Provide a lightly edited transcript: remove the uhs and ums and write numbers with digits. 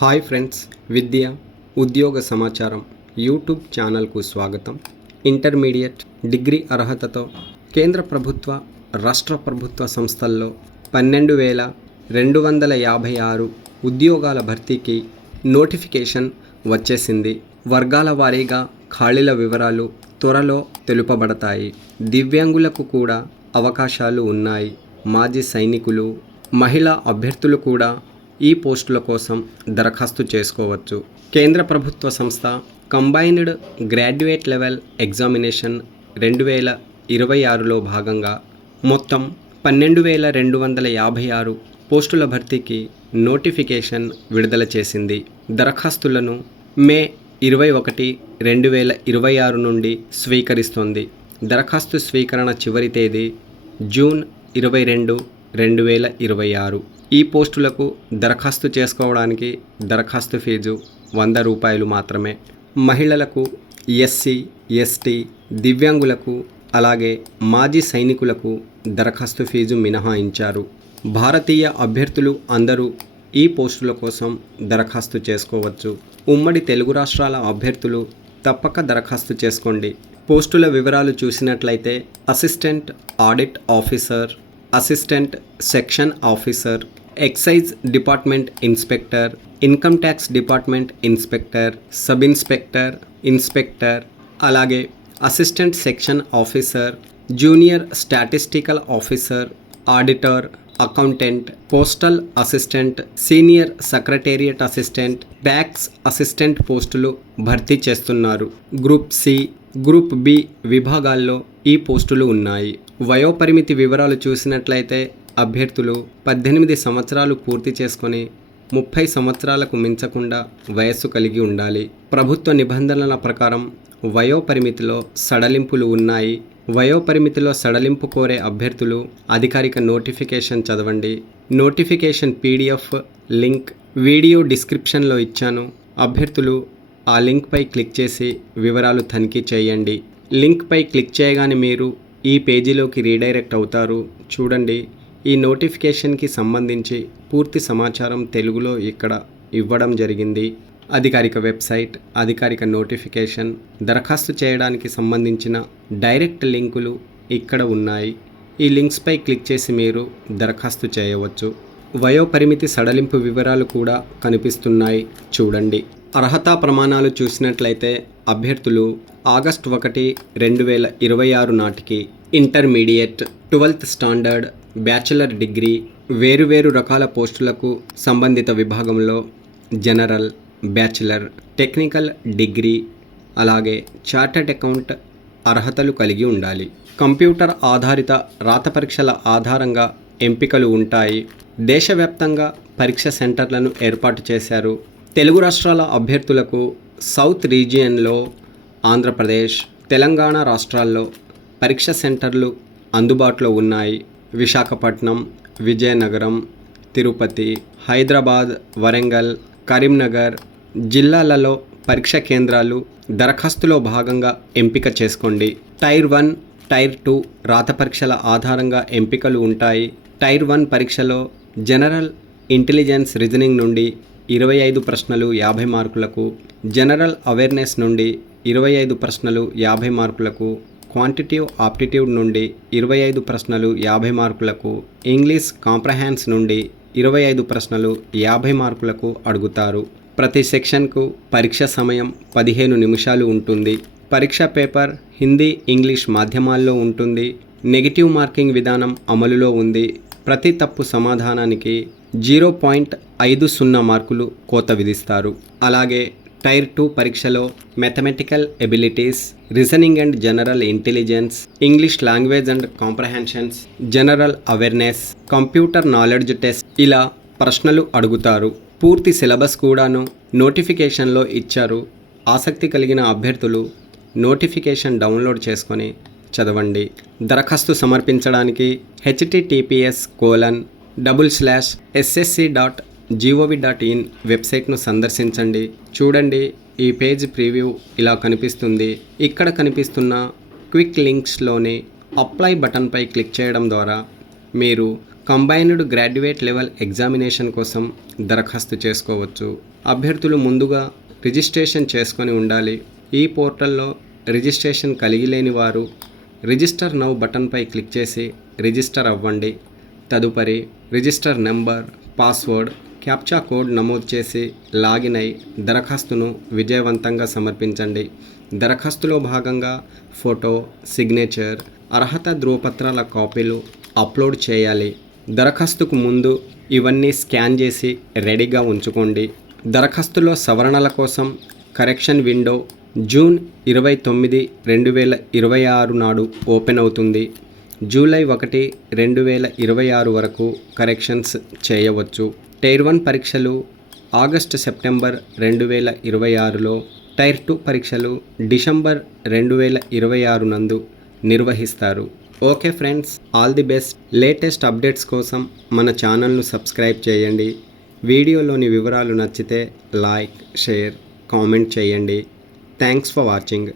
Hi friends, విద్య ఉద్యోగ సమాచారం YouTube ఛానల్కు స్వాగతం. ఇంటర్మీడియట్ డిగ్రీ అర్హతతో కేంద్ర ప్రభుత్వ రాష్ట్ర ప్రభుత్వ సంస్థల్లో 12,256 ఉద్యోగాల భర్తీకి నోటిఫికేషన్ వచ్చేసింది. వర్గాల వారీగా ఖాళీల వివరాలు త్వరలో తెలుపబడతాయి. దివ్యాంగులకు కూడా అవకాశాలు ఉన్నాయి. మాజీ సైనికులు, మహిళా అభ్యర్థులు కూడా ఈ పోస్టుల కోసం దరఖాస్తు చేసుకోవచ్చు. కేంద్ర ప్రభుత్వ సంస్థ కంబైన్డ్ గ్రాడ్యుయేట్ లెవెల్ ఎగ్జామినేషన్ 2026లో భాగంగా మొత్తం 12,256 పోస్టుల భర్తీకి నోటిఫికేషన్ విడుదల చేసింది. దరఖాస్తులను మే 21, 2026 నుండి స్వీకరిస్తోంది. దరఖాస్తు స్వీకరణ చివరి తేదీ జూన్ 22, 2026. ఈ పోస్టులకు దరఖాస్తు చేసుకోవడానికి దరఖాస్తు ఫీజు ₹100 మాత్రమే. మహిళలకు, ఎస్సీ, ఎస్టీ, దివ్యాంగులకు, అలాగే మాజీ సైనికులకు దరఖాస్తు ఫీజు మినహాయించారు. భారతీయ అభ్యర్థులు అందరూ ఈ పోస్టుల కోసం దరఖాస్తు చేసుకోవచ్చు. ఉమ్మడి తెలుగు రాష్ట్రాల అభ్యర్థులు తప్పక దరఖాస్తు చేసుకోండి. పోస్టుల వివరాలు చూసినట్లయితే assistant audit officer, assistant section officer, excise department inspector, income tax department inspector, sub inspector, inspector, అలాగే assistant section officer, junior statistical officer, auditor, accountant, postal assistant, senior secretariat assistant, tax assistant పోస్టులు భర్తీ చేస్తున్నారు. Group C, group B విభాగాల్లో ఈ పోస్టులు ఉన్నాయి. వయోపరిమితి వివరాలు చూసినట్లయితే అభ్యర్థులు 18 సంవత్సరాలు పూర్తి చేసుకొని 30 సంవత్సరాలకు మించకుండా వయస్సు కలిగి ఉండాలి. ప్రభుత్వ నిబంధనల ప్రకారం వయోపరిమితిలో సడలింపులు ఉన్నాయి. వయోపరిమితిలో సడలింపు కోరే అభ్యర్థులు అధికారిక నోటిఫికేషన్ చదవండి. నోటిఫికేషన్ PDF లింక్ వీడియో డిస్క్రిప్షన్లో ఇచ్చాను. అభ్యర్థులు ఆ లింక్పై క్లిక్ చేసి వివరాలు తనిఖీ చేయండి. లింక్పై క్లిక్ చేయగానే మీరు ఈ పేజీలోకి రీడైరెక్ట్ అవుతారు. చూడండి, ఈ నోటిఫికేషన్కి సంబంధించి పూర్తి సమాచారం తెలుగులో ఇక్కడ ఇవ్వడం జరిగింది. అధికారిక వెబ్సైట్, అధికారిక నోటిఫికేషన్, దరఖాస్తు చేయడానికి సంబంధించిన డైరెక్ట్ లింకులు ఇక్కడ ఉన్నాయి. ఈ లింక్స్పై క్లిక్ చేసి మీరు దరఖాస్తు చేయవచ్చు. వయోపరిమితి సడలింపు వివరాలు కూడా కనిపిస్తున్నాయి. చూడండి. అర్హతా ప్రమాణాలు చూసినట్లయితే అభ్యర్థులు ఆగస్టు 1, 2026 నాటికి intermediate, 12th standard, bachelor degree, వేరువేరు రకాల పోస్టులకు సంబంధిత విభాగంలో జనరల్, బ్యాచిలర్, టెక్నికల్ డిగ్రీ, అలాగే చార్టెడ్ అకౌంట్ అర్హతలు కలిగి ఉండాలి. కంప్యూటర్ ఆధారిత రాత పరీక్షల ఆధారంగా ఎంపికలు ఉంటాయి. దేశవ్యాప్తంగా పరీక్ష సెంటర్లను ఏర్పాటు చేశారు. తెలుగు రాష్ట్రాల అభ్యర్థులకు సౌత్ రీజియన్లో ఆంధ్రప్రదేశ్, తెలంగాణ రాష్ట్రాల్లో పరీక్ష సెంటర్లు అందుబాటులో ఉన్నాయి. విశాఖపట్నం, విజయనగరం, తిరుపతి, హైదరాబాద్, వరంగల్, కరీంనగర్ జిల్లాలలో పరీక్ష కేంద్రాలు దరఖాస్తులో భాగంగా ఎంపిక చేసుకోండి. టైర్ 1, టైర్ 2 రాత పరీక్షల ఆధారంగా ఎంపికలు ఉంటాయి. టైర్ 1 పరీక్షలో జనరల్ ఇంటెలిజెన్స్ రీజనింగ్ నుండి 25 ప్రశ్నలు 50 మార్కులకు, జనరల్ అవేర్నెస్ నుండి 25 ప్రశ్నలు 50 మార్కులకు, క్వాంటిటివ్ ఆప్టిట్యూడ్ నుండి 25 ప్రశ్నలు 50 మార్కులకు, ఇంగ్లీష్ కాంప్రహెన్స్ నుండి 25 ప్రశ్నలు 50 మార్కులకు అడుగుతారు. ప్రతి సెక్షన్కు పరీక్ష సమయం 15 నిమిషాలు ఉంటుంది. పరీక్ష పేపర్ హిందీ, ఇంగ్లీష్ మాధ్యమాల్లో ఉంటుంది. నెగిటివ్ మార్కింగ్ విధానం అమలులో ఉంది. ప్రతి తప్పు సమాధానానికి 0.50 మార్కులు కోత విధిస్తారు. అలాగే టైర్ 2 పరీక్షలో mathematical abilities, reasoning and general intelligence, English language and comprehensions, general awareness, computer knowledge test ఇలా ప్రశ్నలు అడుగుతారు. పూర్తి సిలబస్ కూడాను నోటిఫికేషన్లో ఇచ్చారు. ఆసక్తి కలిగిన అభ్యర్థులు నోటిఫికేషన్ డౌన్లోడ్ చేసుకొని చదవండి. దరఖాస్తు సమర్పించడానికి https://ssc.gov.in వెబ్సైట్ను సందర్శించండి. చూడండి, ఈ పేజ్ ప్రివ్యూ ఇలా కనిపిస్తుంది. ఇక్కడ కనిపిస్తున్న క్విక్ లింక్స్లోని అప్లై బటన్పై క్లిక్ చేయడం ద్వారా మీరు కంబైన్డ్ గ్రాడ్యుయేట్ లెవెల్ ఎగ్జామినేషన్ కోసం దరఖాస్తు చేసుకోవచ్చు. అభ్యర్థులు ముందుగా రిజిస్ట్రేషన్ చేసుకొని ఉండాలి. ఈ పోర్టల్లో రిజిస్ట్రేషన్ కలిగి లేని వారు రిజిస్టర్ నౌ బటన్పై క్లిక్ చేసి రిజిస్టర్ అవ్వండి. తదుపరి register number, password, captcha code నమోదు చేసి లాగిన్ అయి దరఖాస్తును విజయవంతంగా సమర్పించండి. దరఖాస్తులో భాగంగా ఫోటో, సిగ్నేచర్, అర్హత ధృవపత్రాల కాపీలు అప్లోడ్ చేయాలి. దరఖాస్తుకు ముందు ఇవన్నీ స్కాన్ చేసి రెడీగా ఉంచుకోండి. దరఖాస్తులో సవరణల కోసం కరెక్షన్ విండో జూన్ 29, 2026 నాడు ఓపెన్ అవుతుంది. జూలై 1, 2026 వరకు కరెక్షన్స్ చేయవచ్చు. టైర్ 1 పరీక్షలు ఆగస్టు, సెప్టెంబర్ 2026లో, టైర్ 2 పరీక్షలు డిసెంబర్ 2026 నందు నిర్వహిస్తారు. Okay friends, all the best. Latest updates కోసం మన ఛానల్ను సబ్స్క్రైబ్ చేయండి. వీడియోలోని వివరాలు నచ్చితే లైక్, షేర్, కామెంట్ చేయండి. Thanks for watching.